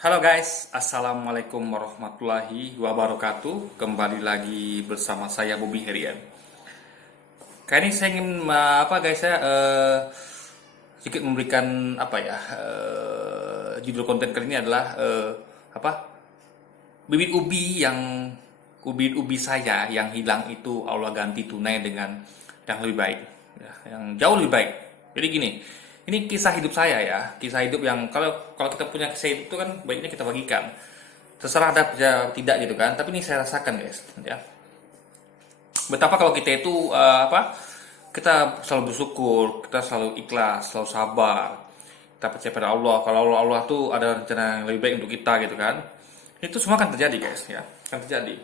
Halo guys, Assalamualaikum warahmatullahi wabarakatuh. Kembali lagi bersama saya Bobby Herian. Kali ini saya ingin apa guys ya sedikit memberikan apa ya judul konten kali ini adalah apa bibit ubi saya yang hilang itu Allah ganti tunai dengan yang lebih baik, ya, yang jauh lebih baik. Jadi gini, ini kisah hidup saya ya, kisah hidup yang kalau kalau kita punya kisah hidup itu kan baiknya kita bagikan. Terserah ada ya, tidak gitu kan, tapi ini saya rasakan guys, ya. Betapa kalau kita itu kita selalu bersyukur, kita selalu ikhlas, selalu sabar, kita percaya pada Allah. Kalau Allah tuh ada rencana yang lebih baik untuk kita gitu kan, itu semua akan terjadi guys, ya, akan terjadi.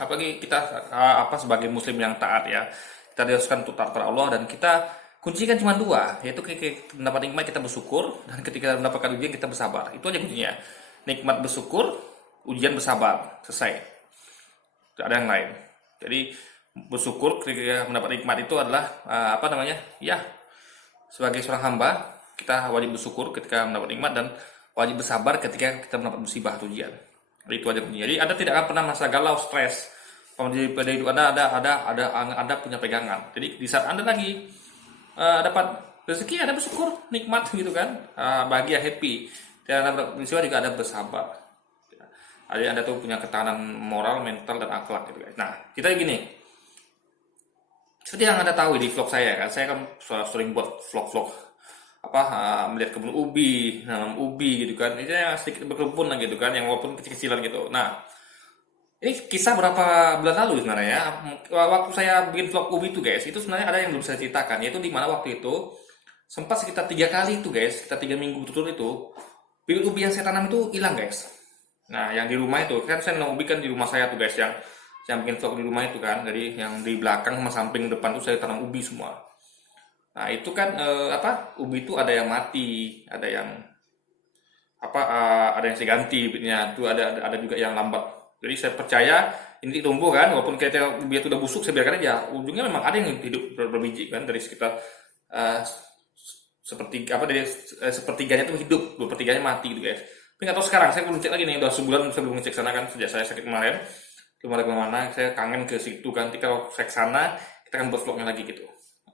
Apalagi kita sebagai muslim yang taat ya, kita diharuskan untuk taat pada Allah, dan kita kunci kan cuma dua, yaitu ketika mendapat nikmat kita bersyukur, dan ketika mendapatkan ujian kita bersabar. Itu aja kuncinya. Nikmat bersyukur, ujian bersabar, selesai. Tidak ada yang lain. Jadi bersyukur ketika mendapat nikmat itu adalah ya, sebagai seorang hamba kita wajib bersyukur ketika mendapat nikmat, dan wajib bersabar ketika kita mendapat musibah atau ujian. Itu aja kuncinya. Jadi Anda tidak akan pernah merasa galau, stres. Pada hidup Anda punya pegangan. Jadi di saat Anda lagi dapat rezeki, Anda bersyukur, nikmat gitu kan, bahagia, happy. Dan Anda musibah juga Anda bersabar. Jadi Anda tuh punya ketahanan moral, mental, dan akhlak gitu guys. Nah, kita gini. Seperti yang Anda tahu di vlog saya kan, saya kan sering buat vlog-vlog melihat kebun ubi, nanam ubi gitu kan. Ini yang sedikit berkerumun lah gitu kan, yang walaupun kecil-kecilan gitu. Nah, ini kisah berapa bulan lalu sebenarnya ya. Waktu saya bikin vlog ubi itu guys, itu sebenarnya ada yang belum saya ceritakan, yaitu di mana waktu itu sempat sekitar 3 kali itu guys, sekitar 3 minggu betul itu, bibit ubi yang saya tanam itu hilang guys. Nah, yang di rumah itu kan saya nanam ubi kan di rumah saya tuh guys, yang bikin vlog di rumah itu kan, jadi yang di belakang sama samping depan tuh saya tanam ubi semua. Nah, itu kan ubi itu ada yang mati, ada yang saya ganti bibitnya, tuh ada juga yang lambat. Jadi saya percaya ini tumbuh kan, walaupun kita ubi itu udah busuk, saya biarkan aja. Ujungnya memang ada yang hidup berbiji kan, dari sekitar sepertiganya itu hidup, 2/3-nya mati gitu guys. Tapi nggak tahu sekarang, saya belum cek lagi nih, udah sebulan saya belum ngecek sana kan, sejak saya sakit kemarin. Belum ada kemana, saya kangen ke situ kan. Nanti kalau saya ke sana, kita akan buat vlognya lagi gitu.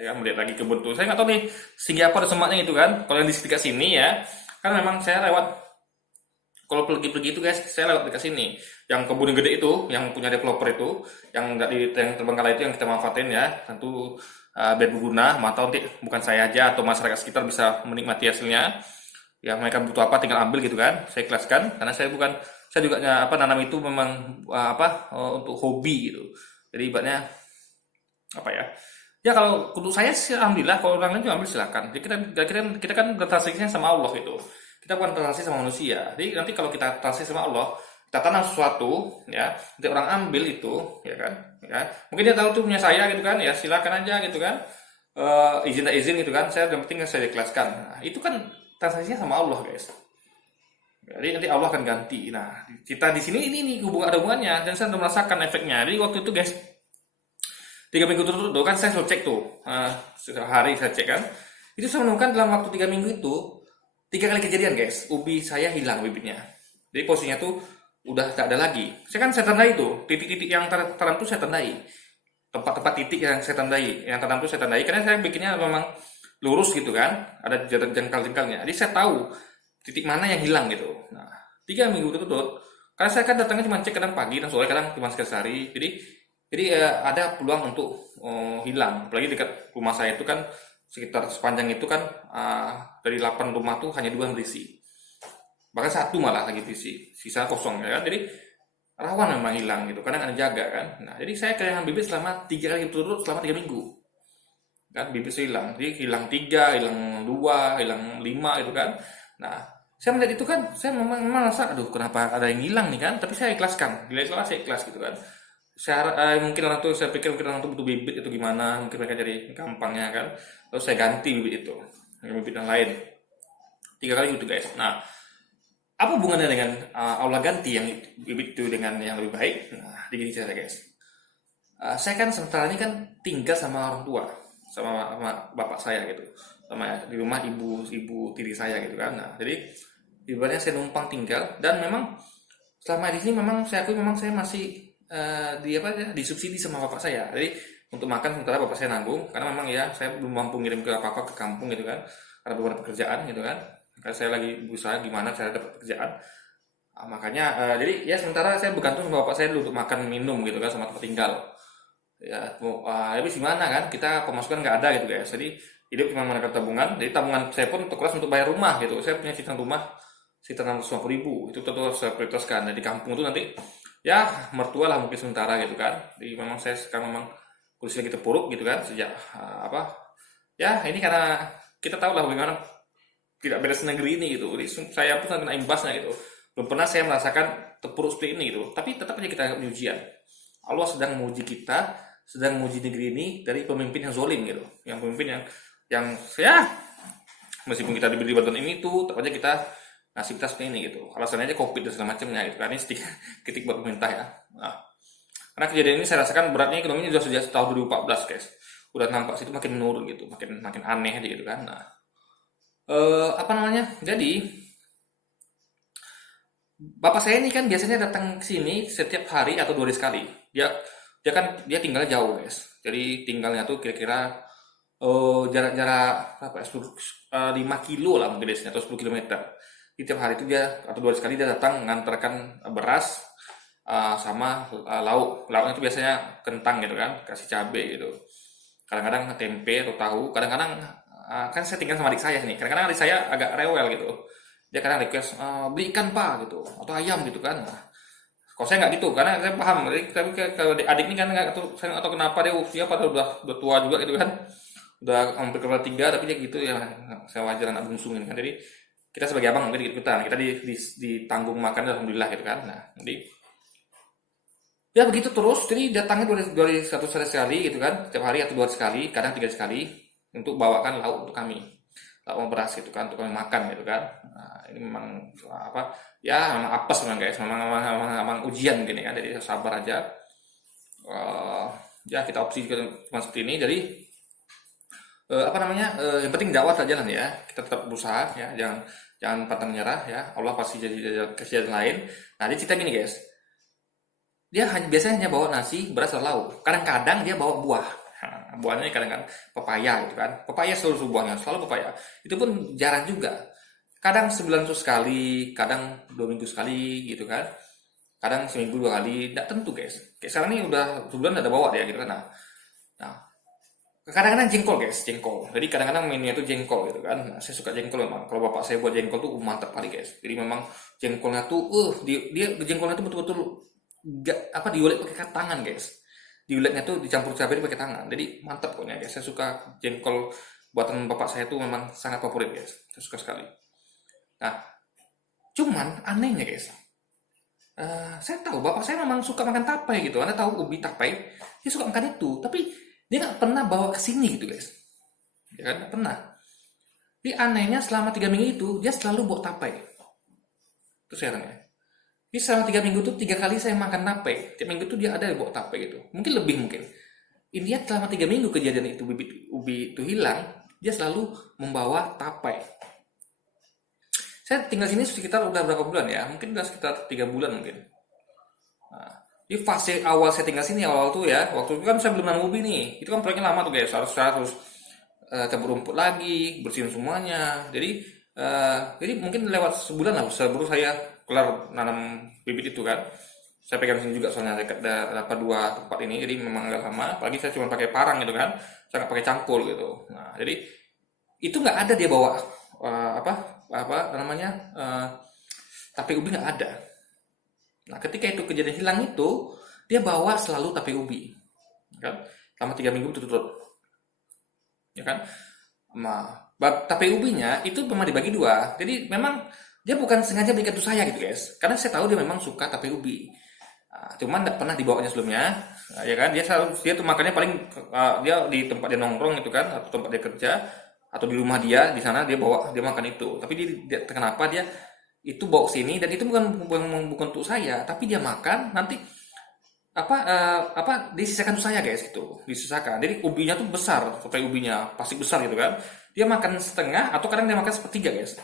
Ya, melihat lagi kebun tuh. Saya nggak tahu nih setinggi apa semaknya itu kan. Kalau yang di dekat sini ya, kan memang saya lewat. Kalau pergi-pergi itu guys, saya lewat dekat sini. Yang kebun yang gede itu, yang punya developer itu, yang terbengkalai itu yang kita manfaatin ya. Tentu biar berguna, atau nanti bukan saya aja atau masyarakat sekitar bisa menikmati hasilnya. Ya mereka butuh apa tinggal ambil gitu kan. Saya ikhlaskan karena saya juga nanam itu memang untuk hobi gitu. Jadi ibaratnya apa ya? Ya kalau untuk saya sih alhamdulillah, kalau orang lain juga ambil silakan. Jadi kita kan bertransaksinya sama Allah gitu. Kita bukan transaksi sama manusia. Jadi nanti kalau kita transaksi sama Allah, kita tanam sesuatu, ya, nanti orang ambil itu, ya kan, ya. Mungkin dia tahu tuh punya saya gitu kan, ya silakan aja gitu kan. Izin tak izin gitu kan, yang penting saya ikhlaskan. Nah, itu kan transaksinya sama Allah guys. Jadi nanti Allah akan ganti. Nah, kita di sini ini ada hubungannya, dan saya sudah merasakan efeknya. Jadi waktu itu guys, 3 minggu turut kan saya selalu cek tuh, sehari saya cek kan. Itu saya menemukan dalam waktu 3 minggu itu 3 kali kejadian guys, ubi saya hilang bibitnya. Jadi posisinya tuh udah tak ada lagi. Saya tandai tuh, titik-titik yang tanam tuh saya tandai. Tempat-tempat titik yang saya tandai, yang tanam tuh saya tandai, karena saya bikinnya memang lurus gitu kan, ada jengkal-jengkalnya. Jadi saya tahu titik mana yang hilang gitu. Nah, 3 minggu turut, karena saya kan datangnya cuma cek kadang pagi dan sore, kadang cuma sekali sehari. Jadi ada peluang untuk hilang. Apalagi dekat rumah saya itu kan sekitar sepanjang itu kan dari 8 rumah tuh hanya 2 yang berisi. Bahkan 1 malah lagi berisi, sisa kosong ya kan. Jadi rawan memang hilang gitu. Kadang ada jaga kan. Nah, jadi saya kehilangan bibit selama 3 kali turut selama 3 minggu. Kan bibit saya hilang. Jadi hilang 3, hilang 2, hilang 5 itu kan. Nah, saya melihat itu kan, saya memang merasa aduh kenapa ada yang hilang nih kan, tapi saya ikhlaskan. Bila saya ikhlas gitu kan. Mungkin orang tuh, saya pikir mungkin orang tuh butuh bibit itu gimana, mungkin mereka cari gampangnya kan, terus saya ganti bibit itu dengan bibit yang lain 3 kali gitu guys. Nah, apa hubungannya dengan Allah ganti yang bibit itu dengan yang lebih baik? Nah, begini cerita guys. Saya kan sementara ini kan tinggal sama orang tua, sama bapak saya gitu, sama di rumah ibu tiri saya gitu kan. Nah, jadi ibaratnya saya numpang tinggal. Dan memang selama di sini memang saya akui memang saya masih di apa ya, disubsidi sama bapak saya. Jadi untuk makan sementara bapak saya nanggung, karena memang ya saya belum mampu ngirim ke apa-apa ke kampung gitu kan, karena belum ada pekerjaan gitu kan. Karena saya lagi berusaha gimana saya dapat pekerjaan. Makanya jadi ya sementara saya bergantung sama bapak saya dulu untuk makan minum gitu kan, sama tempat tinggal. Ya mau habis gimana kan, kita pemasukan nggak ada gitu guys. Jadi hidup cuma mengandalkan tabungan. Jadi tabungan saya pun terkuras untuk bayar rumah gitu. Saya punya cicilan rumah sekitar 650.000, itu tentu harus saya prioritaskan. Nah, di kampung itu nanti ya mertua lah mungkin sementara gitu kan. Jadi memang saya sekarang memang kondisinya kita buruk gitu kan, sejak apa ya, ini karena kita tahu lah bagaimana tidak beres negeri ini gitu. Jadi saya pun kena imbasnya gitu. Belum pernah saya merasakan terpuruk seperti ini gitu. Tapi tetap aja kita anggap ujian. Allah sedang menguji kita, sedang menguji negeri ini dari pemimpin yang zolim gitu. Yang pemimpin yang ya meskipun kita diberi bantuan ini tuh, tetap aja kita nasib kita seperti ini gitu. Alasannya aja COVID dan segala macamnya gitu kan. Ini sedikit kritik buat pemerintah ya. Nah, karena kejadian ini saya rasakan beratnya ekonomi sudah sejak tahun 2014 guys. Udah nampak situ makin menurun gitu, makin aneh aja gitu kan. Nah, apa namanya? Jadi bapak saya ini kan biasanya datang ke sini setiap hari atau 2 hari sekali. Dia dia kan dia tinggal jauh guys. Jadi tinggalnya tuh kira-kira jarak apa ya, 5 kilo lah mungkin di sini, atau 10 kilometer. Di tiap hari itu dia atau 2 hari sekali dia datang mengantarkan beras sama lauk. Lauknya itu biasanya kentang gitu kan, kasih cabai gitu. Kadang-kadang tempe atau tahu. Kadang-kadang kan saya tinggal sama adik saya nih. Kadang-kadang adik saya agak rewel gitu. Dia kadang request beli ikan pak gitu atau ayam gitu kan. Nah, kalau saya nggak gitu, karena saya paham. Tapi kalau adik ini kan nggak tahu, saya nggak tahu kenapa dia usia padahal udah tua juga gitu kan, udah hampir kepala 3, tapi dia gitu ya. Saya wajar anak bungsuin kan. Jadi kita sebagai abang mungkin ikutan, kita ditanggung makan alhamdulillah gitu kan. Nah, jadi ya begitu terus. Jadi datangnya dari satu hari sekali gitu kan, setiap hari atau 2 hari sekali, kadang 3 hari sekali, untuk bawakan lauk untuk kami, lauk beras gitu kan, untuk kami makan gitu kan. Nah, ini memang apa ya, memang apes memang guys, memang ujian gini kan. Jadi sabar aja. Eh, ya kita opsi juga cuma seperti ini. Jadi apa namanya, yang penting dakwah aja lah ya, kita tetap berusaha ya, jangan jangan pantang menyerah ya, Allah pasti jadi kasih jalan lain. Nah dia cerita gini guys, dia biasanya hanya bawa nasi beras dan lauk, kadang-kadang dia bawa buah. Nah, buahnya kadang-kadang pepaya gitu kan, pepaya selalu buahnya selalu pepaya, itu pun jarang juga, kadang sebulan tuh sekali, kadang 2 minggu sekali gitu kan, kadang seminggu 2 kali, tidak tentu guys. Kayak sekarang ini udah sebulan ada bawa dia gitu kan. Nah, kadang-kadang jengkol guys, jengkol. Jadi kadang-kadang mainnya itu jengkol gitu kan. Nah, saya suka jengkol memang. Kalau bapak saya buat jengkol tuh mantap kali guys. Jadi memang jengkolnya tuh, dia jengkolnya tuh betul-betul gak apa, diulek pakai tangan guys. Diuleknya tuh dicampur cabai pakai tangan. Jadi mantap pokoknya guys. Saya suka jengkol buatan bapak saya tuh, memang sangat favorit guys. Saya suka sekali. Nah, cuman anehnya guys, saya tahu bapak saya memang suka makan tapai gitu. Anda tahu ubi tapai? Dia suka makan itu, tapi dia nggak pernah bawa ke sini gitu guys. Ya kan, nggak pernah. Jadi anehnya selama 3 minggu itu dia selalu bawa tapai. Itu saya tanya. Jadi selama 3 minggu itu 3 kali saya makan tapai. Tiap minggu itu dia ada bawa tapai gitu. Mungkin lebih mungkin. Intinya selama 3 minggu kejadian itu bibit ubi itu hilang, dia selalu membawa tapai. Saya tinggal sini sekitar udah berapa bulan ya? Mungkin udah sekitar 3 bulan mungkin. Nah, di fase awal saya tinggal sini, awal tuh ya, waktu itu kan saya belum nanam ubi nih. Itu kan proyeknya lama tuh guys, harus cabut rumput lagi, bersihin semuanya. Jadi mungkin lewat sebulan lah sebelum saya kelar nanam bibit itu kan. Saya pegang sini juga soalnya dekat dapat 2 tempat ini, jadi memang agak lama. Apalagi saya cuma pakai parang gitu kan, saya nggak pakai cangkul gitu. Nah, jadi itu nggak ada dia bawa apa namanya, tape ubi nggak ada. Nah, ketika itu kejadian hilang itu, dia bawa selalu tape ubi, kan? Selama 3 minggu berturut-turut, ya kan? Nah, tape ubinya itu memang dibagi 2. Jadi memang dia bukan sengaja berikan ke saya gitu guys, karena saya tahu dia memang suka tape ubi. Nah, cuman tidak pernah dibawanya sebelumnya, nah, ya kan? Dia tuh makannya paling dia di tempat dia nongkrong itu kan, atau tempat dia kerja, atau di rumah dia di sana dia makan itu. Tapi kenapa dia itu bawa sini, dan itu bukan untuk saya, tapi dia makan nanti disisakan untuk saya guys, gitu disisakan. Jadi ubinya tuh besar, sampai ubinya pasti besar gitu kan, dia makan setengah atau kadang dia makan sepertiga guys,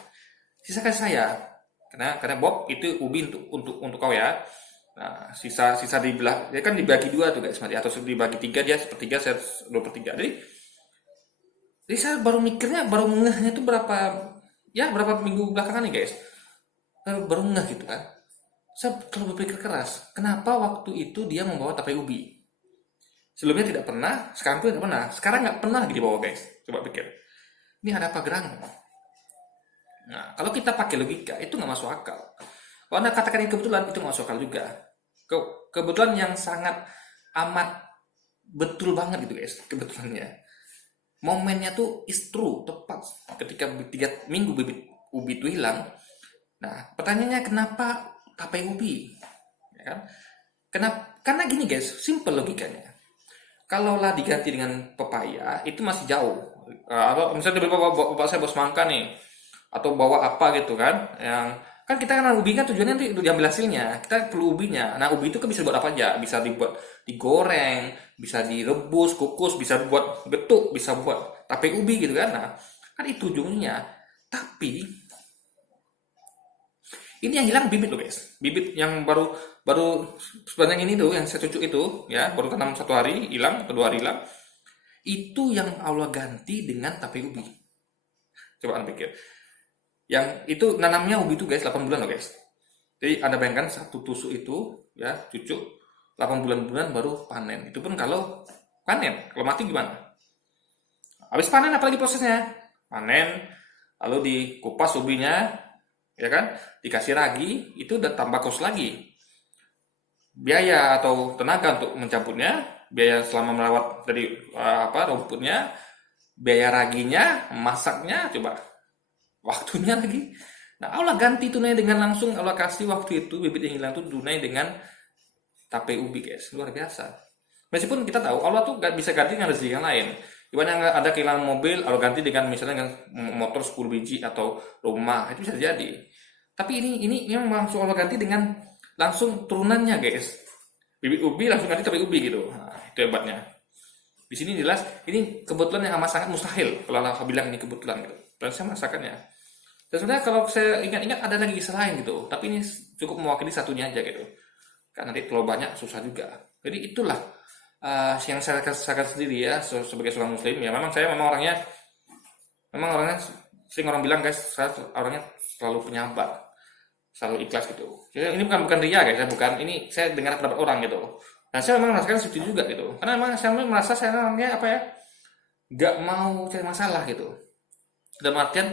sisakan saya. karena Bob itu ubi untuk kau ya. Nah, sisa dibelah, dia kan dibagi dua tuh guys, atau dibagi tiga, dia sepertiga, saya 2/3. Jadi saya baru mikirnya, baru ngehnya itu berapa minggu belakangan nih guys. Saya baru ngeh gitu kan. Saya kalau berpikir keras, kenapa waktu itu dia membawa tape ubi? Sebelumnya tidak pernah, sekarang pun tidak pernah. Sekarang nggak pernah lagi dibawa guys. Coba pikir. Ini ada apa gerangan? Nah, kalau kita pakai logika, itu nggak masuk akal. Kalau Anda katakan ini kebetulan, itu nggak masuk akal juga. Kebetulan yang sangat amat betul banget gitu guys, kebetulannya. Momennya tuh is true, tepat. Ketika 3 minggu bibit ubi itu hilang. Nah, pertanyaannya kenapa tape ubi? Ya kan? Karena gini guys, simple logikanya. Kalaulah diganti dengan pepaya, itu masih jauh. Atau misalnya tiba-tiba bapak saya bos mangka nih, atau bawa apa gitu kan, yang kan kita kan ubi kan tujuannya nanti untuk diambil hasilnya, kita perlu ubinya. Nah ubi itu kan bisa buat apa aja, bisa dibuat digoreng, bisa direbus, kukus, bisa buat getuk, bisa buat tape ubi gitu kan. Nah kan itu ujungnya. Tapi ini yang hilang bibit loh guys, bibit yang baru sepanjang ini tuh yang saya cucuk itu ya, baru tanam 1 hari hilang atau 2 hari hilang, itu yang Allah ganti dengan tape ubi. Coba anda pikir, yang itu nanamnya ubi itu guys 8 bulan loh guys. Jadi anda bayangkan satu tusuk itu ya, cucuk 8 bulan baru panen. Itu pun kalau panen, kalau mati gimana? Habis panen apalagi prosesnya? Panen, lalu dikupas ubinya, ya kan, dikasih ragi, itu udah tambah kos lagi, biaya atau tenaga untuk mencampurnya, biaya selama merawat dari rumputnya, biaya raginya, masaknya, coba waktunya lagi. Nah Allah ganti tunai dengan langsung, Allah kasih waktu itu bibit yang hilang itu tunai dengan tape ubi guys, luar biasa. Meskipun kita tahu Allah tuh gak bisa ganti dengan rezeki yang lain. Ibaratnya ada kehilangan mobil, Allah ganti dengan misalnya dengan motor 10 biji atau rumah, itu bisa jadi. Tapi ini memang langsung Allah ganti dengan langsung turunannya guys. Bibit ubi langsung ganti tape ubi gitu. Nah, itu hebatnya. Di sini jelas ini kebetulan yang amat sangat mustahil kalau Allah bilang ini kebetulan gitu. Dan saya merasakannya. Dan sebenarnya kalau saya ingat-ingat ada lagi kisah lain gitu. Tapi ini cukup mewakili satunya aja gitu. Karena nanti terlalu banyak susah juga. Jadi itulah yang saya rasakan sendiri ya sebagai seorang muslim ya. Memang orangnya sering orang bilang guys, saya orangnya selalu penyabar, selalu ikhlas gitu. Jadi ini bukan ria guys, ini saya dengar pendapat orang gitu. Dan saya memang merasakan seperti itu juga gitu. Karena memang saya merasa saya orangnya nggak mau cari masalah gitu. Dalam artian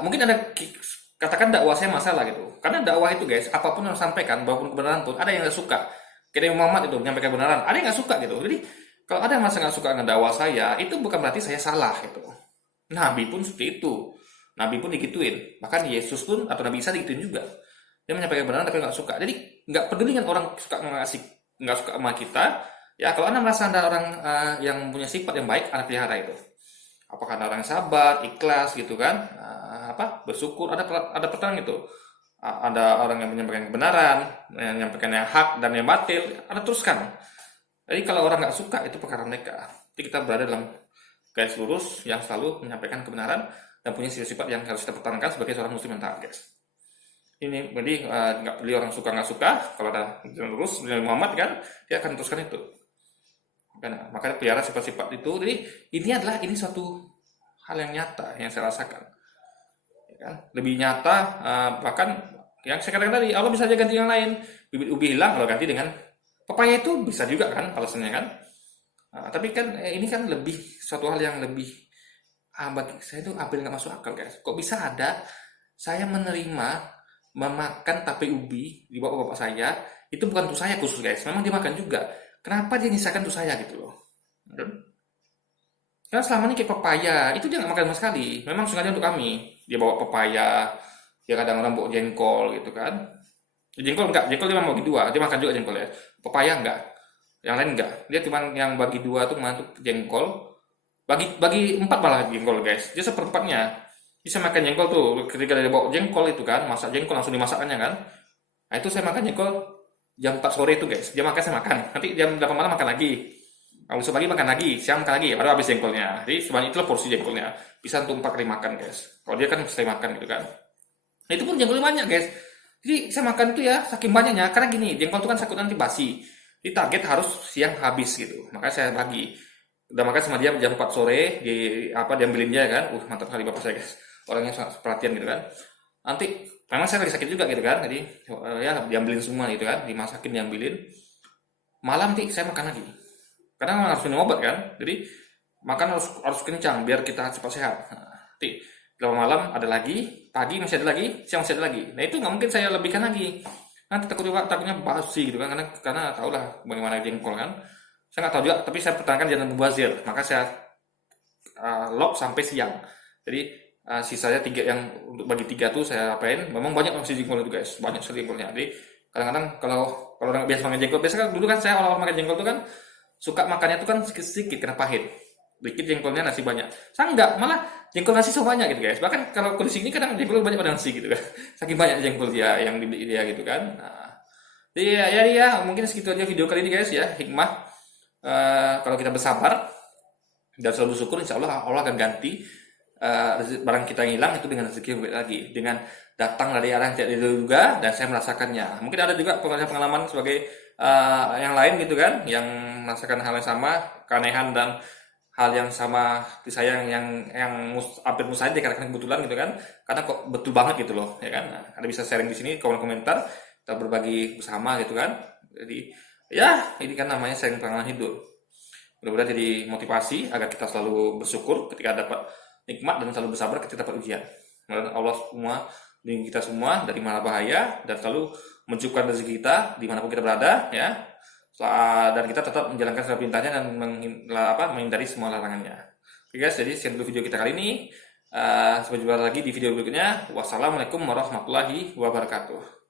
mungkin ada katakan dakwah saya masalah gitu. Karena dakwah itu guys, apapun yang sampaikan, walaupun kebenaran pun ada yang nggak suka. Kayak Muhammad itu menyampaikan kebenaran, ada yang nggak suka gitu. Jadi kalau ada yang merasa nggak suka dengan dakwah saya, itu bukan berarti saya salah gitu. Nabi pun seperti itu. Nabi pun digituin. Bahkan Yesus pun atau Nabi Isa digituin juga. Dia menyampaikan kebenaran tapi nggak suka. Jadi nggak peduli dengan orang nggak suka sama kita. Ya kalau anda merasa anda orang yang punya sifat yang baik, anda pelihara itu. Apakah anda orang sabar, ikhlas gitu kan? Bersyukur, ada pertanyaan gitu. Ada orang yang menyampaikan kebenaran, yang menyampaikan yang hak dan yang batil, ada teruskan. Jadi kalau orang nggak suka itu perkara mereka. Jadi kita berada dalam garis lurus yang selalu menyampaikan kebenaran dan punya sifat yang harus kita pertahankan sebagai seorang muslim yang taat guys. Ini jadi nggak peduli orang suka nggak suka, kalau ada jalan lurus dari Muhammad kan, dia akan teruskan itu. Makanya pelihara sifat-sifat itu. Jadi ini suatu hal yang nyata yang saya rasakan. Kan? Lebih nyata bahkan yang saya katakan tadi, Allah bisa aja ganti yang lain. Bibit ubi hilang, Allah ganti dengan pepaya, itu bisa juga kan alasannya kan. Tapi kan ini kan lebih suatu hal yang lebih bagi saya itu hampir nggak masuk akal guys. Kok bisa ada saya menerima memakan tape ubi di bawah bapak saya, itu bukan untuk saya khusus guys, memang dia makan juga. Kenapa dia nyisakan untuk saya gitu loh. Karena selama ini kayak pepaya, itu dia nggak makan sama sekali. Memang sengaja untuk kami. Dia bawa pepaya, dia kadang orang bawa jengkol gitu kan. Jengkol enggak, jengkol dia memang bagi 2, dia makan juga jengkol ya. Pepaya enggak, yang lain enggak. Dia cuma yang bagi 2 tuh mana tuh jengkol. Bagi 4 malah jengkol guys. Dia seperempatnya. Bisa makan jengkol tuh, ketika dia bawa jengkol itu kan, masak jengkol langsung dimasakkannya kan. Nah itu saya makan jengkol jam 4 sore itu guys. Dia makan, saya makan. Nanti jam 8 malam makan lagi. Kalau pagi makan lagi, siang makan lagi, baru habis jengkolnya. Jadi sebanyak itulah porsi jengkolnya. Bisa untuk 4 kali makan guys. Kalau dia kan sekali makan gitu kan. Nah, itu pun jengkolnya banyak guys. Jadi saya makan itu ya saking banyaknya, karena gini, jengkol itu kan takut nanti basi. Jadi target harus siang habis gitu. Makanya saya bagi. Udah makan sama dia jam 4 sore, diambilin dia kan. Mantap kali bapak saya guys. Orangnya sangat perhatian gitu kan. Nanti memang saya lagi sakit juga gitu kan. Jadi ya diambilin semua gitu kan, dimasakin diambilin. Malam nanti saya makan lagi. Karena memang harus minum obat kan. Jadi makan harus harus kencang biar kita cepat sehat. Nah, nanti malam ada lagi, pagi masih ada lagi, siang masih ada lagi. Nah itu nggak mungkin saya lebihkan lagi. Nanti takutnya basi gitu kan, karena tau lah bagaimana jengkol kan. Saya nggak tahu juga, tapi saya pertahankan jangan mubazir. Maka saya lock sampai siang. Jadi sisanya tiga yang untuk bagi tiga tuh saya apain. Memang banyak masih jengkol itu guys, banyak sekali jengkolnya. Jadi kadang-kadang kalau orang biasa makan jengkol, biasa kan dulu kan saya awal-awal makan jengkol tuh kan suka makannya tuh kan sedikit karena pahit. Dikit jengkolnya nasi banyak. Saya enggak, malah jengkol nasi so banyak gitu guys. Bahkan kalau kondisi ini kadang jengkol banyak pada nasi gitu kan. Saking banyak jengkol dia yang dibeli dia gitu kan. Nah, ya, mungkin segitu aja video kali ini guys ya. Hikmah kalau kita bersabar dan selalu bersyukur, insya Allah Allah akan ganti barang kita yang hilang itu dengan rezeki yang baik lagi, dengan datang dari arah yang tidak diduga, dan saya merasakannya. Mungkin ada juga pengalaman sebagai yang lain gitu kan, yang merasakan hal yang sama, keanehan dan hal yang sama di saya yang hampir mustahil dikatakan kebetulan gitu kan, karena kok betul banget gitu loh ya kan. Nah, ada bisa sharing di sini kolom komentar, kita berbagi bersama gitu kan. Jadi ya ini kan namanya sharing pengalaman hidup, mudah-mudahan jadi motivasi agar kita selalu bersyukur ketika dapat nikmat dan selalu bersabar ketika dapat ujian. Mudah-mudahan Allah semua lindungi kita semua dari mara bahaya dan selalu mencukupkan rezeki kita dimanapun kita berada ya. Dan kita tetap menjalankan segala perintahnya dan menghindari semua larangannya. Oke guys, jadi sekian dulu video kita kali ini. Sampai jumpa lagi di video berikutnya. Wassalamualaikum warahmatullahi wabarakatuh.